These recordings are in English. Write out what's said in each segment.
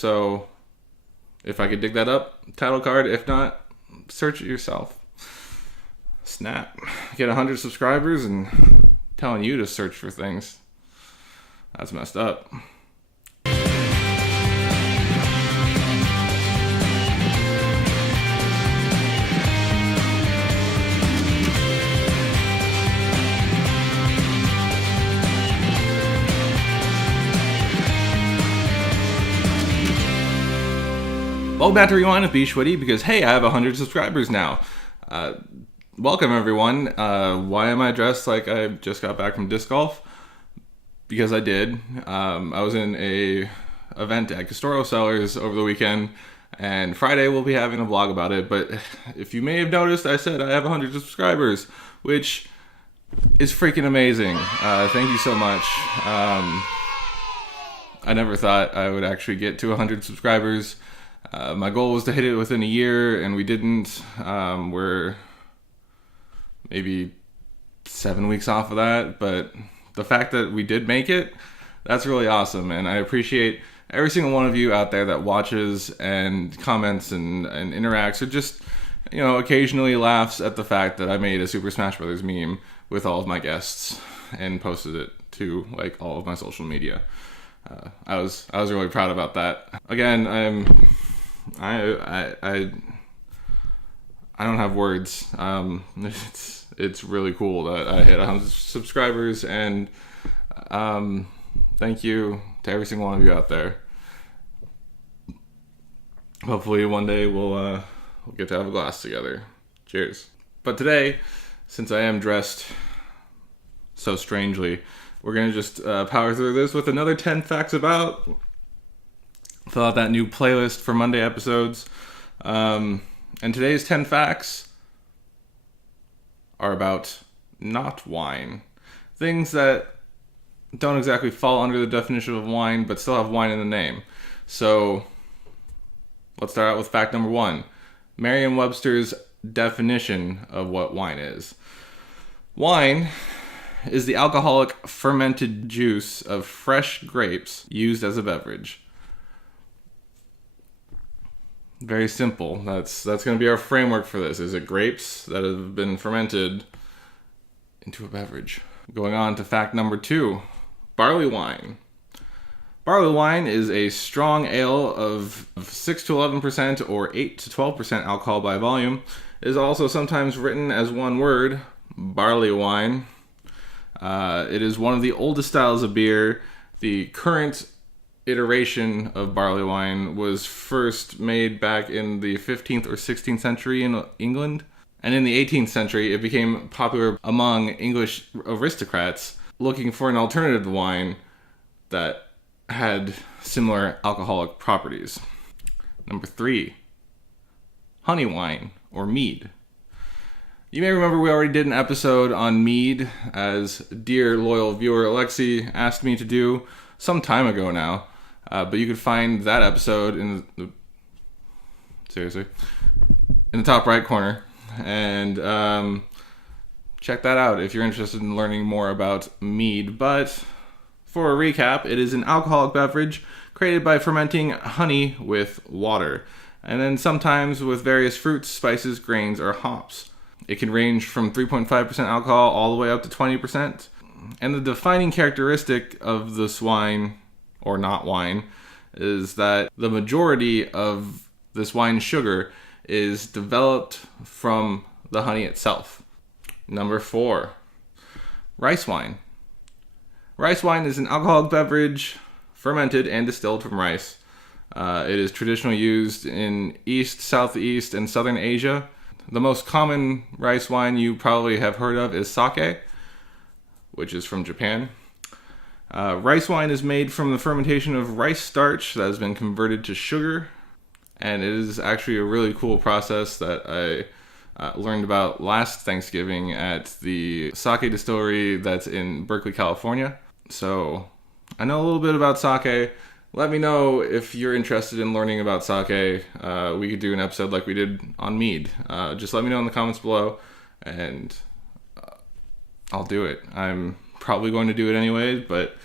So if I could dig that up, title card. If not, search it yourself. Snap. Get 100 subscribers and telling you to search for things. That's messed up. Welcome back to Rewind with bschwitty, because hey, I have 100 subscribers now. Welcome everyone. Why am I dressed like I just got back from disc golf? Because I did. I was in a event at Castoro Cellars over the weekend, and Friday we'll be having a vlog about it. But if you may have noticed, I said I have 100 subscribers, which is freaking amazing. Thank you so much. I never thought I would actually get to 100 subscribers. My goal was to hit it within a year, and we didn't. We're maybe 7 weeks off of that, but the fact that we did make it, that's really awesome, and I appreciate every single one of you out there that watches and comments and interacts, or just, occasionally laughs at the fact that I made a Super Smash Brothers meme with all of my guests and posted it to all of my social media. I was really proud about that. Again, I don't have words. It's really cool that I hit 100 subscribers, and thank you to every single one of you out there. Hopefully one day we'll get to have a glass together. Cheers. But today, since I am dressed so strangely, we're gonna just power through this with another 10 facts about. Fill out that new playlist for Monday episodes. And today's 10 facts are about not wine. Things that don't exactly fall under the definition of wine, but still have wine in the name. So let's start out with fact number 1. Merriam-Webster's definition of what wine is. Wine is the alcoholic fermented juice of fresh grapes used as a beverage. Very simple. That's going to be our framework for this. Is it grapes that have been fermented into a beverage? Going on to fact number 2. Barley wine. Barley wine is a strong ale of 6 to 11% or 8 to 12% alcohol by volume. It is also sometimes written as one word, barley wine. It is one of the oldest styles of beer. The current iteration of barley wine was first made back in the 15th or 16th century in England. And in the 18th century, it became popular among English aristocrats looking for an alternative to wine that had similar alcoholic properties. Number 3, honey wine or mead. You may remember we already did an episode on mead, as dear loyal viewer Alexi asked me to do some time ago now. But you could find that episode in the top right corner, and check that out if you're interested in learning more about mead. But for a recap, it is an alcoholic beverage created by fermenting honey with water, and then sometimes with various fruits, spices, grains, or hops. It can range from 3.5% alcohol all the way up to 20%. And the defining characteristic of this wine, or not wine, is that the majority of this wine's sugar is developed from the honey itself. Number 4, rice wine. Rice wine is an alcoholic beverage fermented and distilled from rice. It is traditionally used in East, Southeast, and Southern Asia. The most common rice wine you probably have heard of is sake, which is from Japan. Rice wine is made from the fermentation of rice starch that has been converted to sugar, and it is actually a really cool process that I learned about last Thanksgiving at the sake distillery that's in Berkeley, California. So I know a little bit about sake. Let me know if you're interested in learning about sake. We could do an episode like we did on mead. Just let me know in the comments below, and I'll do it. I'm probably going to do it anyway, but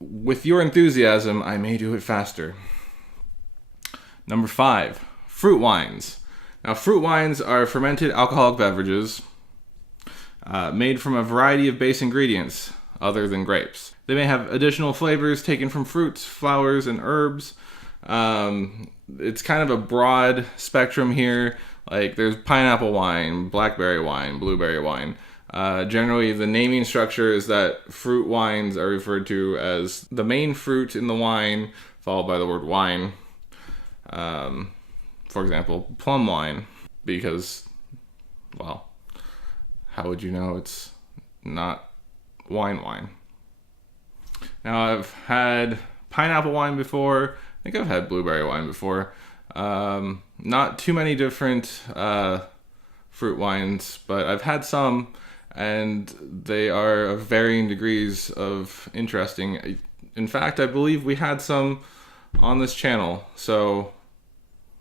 with your enthusiasm, I may do it faster. Number 5, fruit wines. Now, fruit wines are fermented alcoholic beverages made from a variety of base ingredients other than grapes. They may have additional flavors taken from fruits, flowers, and herbs. It's kind of a broad spectrum here. Like, there's pineapple wine, blackberry wine, blueberry wine. Generally, the naming structure is that fruit wines are referred to as the main fruit in the wine, followed by the word wine. For example, plum wine, because, well, how would you know it's not wine? Now, I've had pineapple wine before. I think I've had blueberry wine before. Not too many different fruit wines, but I've had some, and they are of varying degrees of interesting. In fact, I believe we had some on this channel, so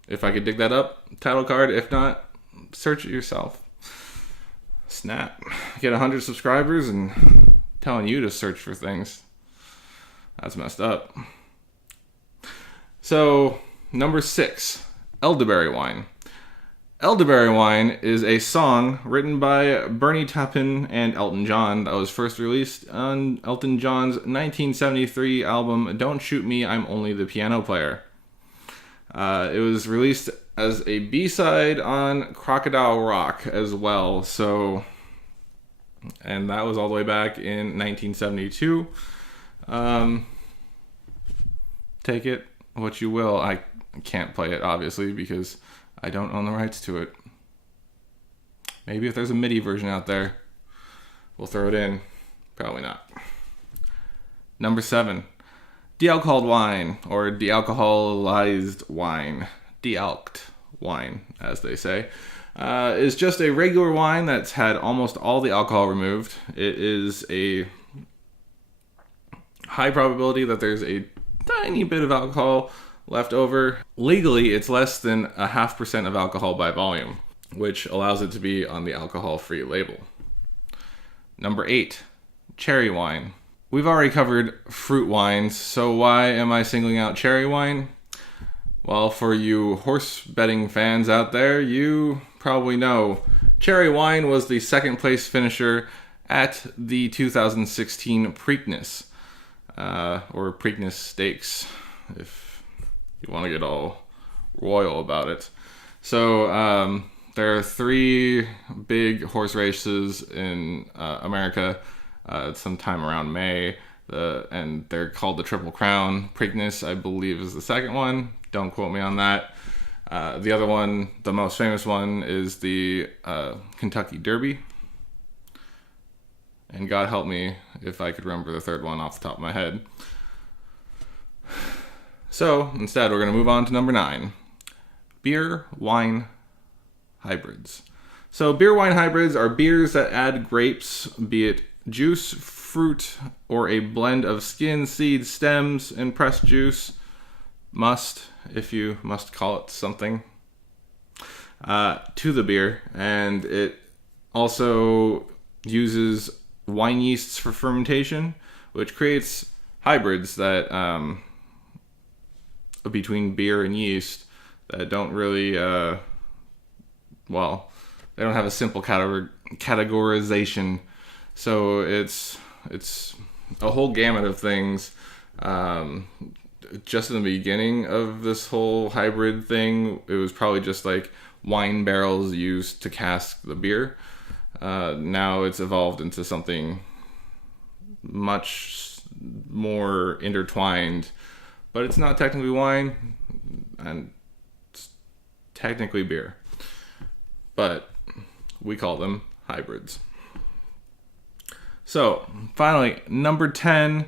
if I could dig that up, title card. If not, search it yourself. Snap. Get 100 subscribers and telling you to search for things. That's messed up. So, number 6, elderberry wine. Elderberry wine is a song written by Bernie Taupin and Elton John that was first released on Elton John's 1973 album Don't Shoot Me, I'm Only the Piano Player. It was released as a B-side on Crocodile Rock as well, and that was all the way back in 1972. Take it what you will. I can't play it, obviously, because I don't own the rights to it. Maybe if there's a MIDI version out there, we'll throw it in. Probably not. Number 7, de-alcoholed wine, or de-alcoholized wine. De-alked wine, as they say. Is just a regular wine that's had almost all the alcohol removed. It is a high probability that there's a tiny bit of alcohol left over. Legally, it's less than 0.5% of alcohol by volume, which allows it to be on the alcohol-free label. Number 8, cherry wine. We've already covered fruit wines, so why am I singling out cherry wine? Well, for you horse betting fans out there, you probably know cherry wine was the second place finisher at the 2016 Preakness, or Preakness Stakes, if you want to get all royal about it. So there are 3 big horse races in America sometime around May, and they're called the Triple Crown. Preakness, I believe, is the second one. Don't quote me on that. The other one, the most famous one, is the Kentucky Derby. And God help me if I could remember the third one off the top of my head. So, instead, we're going to move on to number 9. Beer, wine, hybrids. So, beer, wine, hybrids are beers that add grapes, be it juice, fruit, or a blend of skin, seeds, stems, and pressed juice. Must, if you must call it something, to the beer. And it also uses wine yeasts for fermentation, which creates hybrids that between beer and yeast that don't really they don't have a simple categorization. So it's a whole gamut of things. Just in the beginning of this whole hybrid thing, it was probably just like wine barrels used to cask the beer. Now it's evolved into something much more intertwined, but it's not technically wine, and it's technically beer. But we call them hybrids. So, finally, number 10,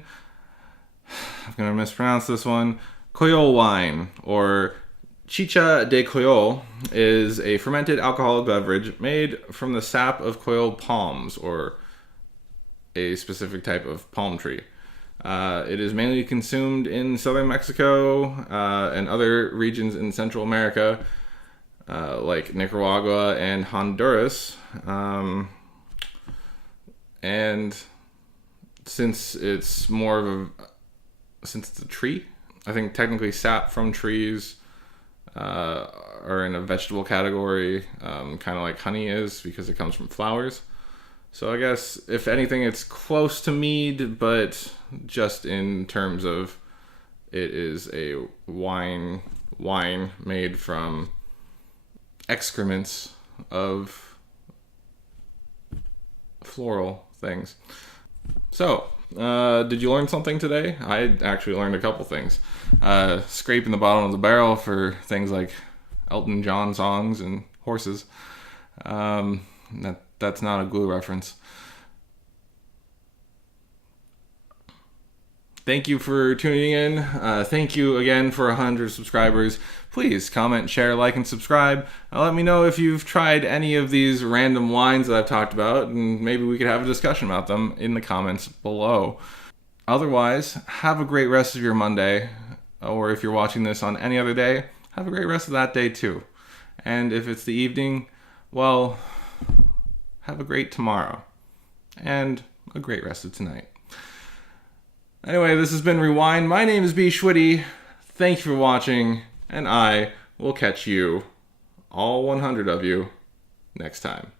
I'm going to mispronounce this one, Coyol wine, or Chicha de Coyol, is a fermented alcoholic beverage made from the sap of Coyol palms, or a specific type of palm tree. It is mainly consumed in southern Mexico and other regions in Central America, like Nicaragua and Honduras. And since it's since it's a tree, I think technically sap from trees are in a vegetable category, kind of like honey is because it comes from flowers. So I guess if anything, it's close to mead, but just in terms of it is a wine made from excrements of floral things. So, did you learn something today? I actually learned a couple things. Scraping the bottom of the barrel for things like Elton John songs and horses. That's not a Glue reference. Thank you for tuning in. Thank you again for 100 subscribers. Please comment, share, like, and subscribe. Let me know if you've tried any of these random wines that I've talked about, and maybe we could have a discussion about them in the comments below. Otherwise, have a great rest of your Monday, or if you're watching this on any other day, have a great rest of that day too. And if it's the evening, well, have a great tomorrow, and a great rest of tonight. Anyway, this has been Rewind. My name is bschwitty. Thank you for watching, and I will catch you, all 100 of you, next time.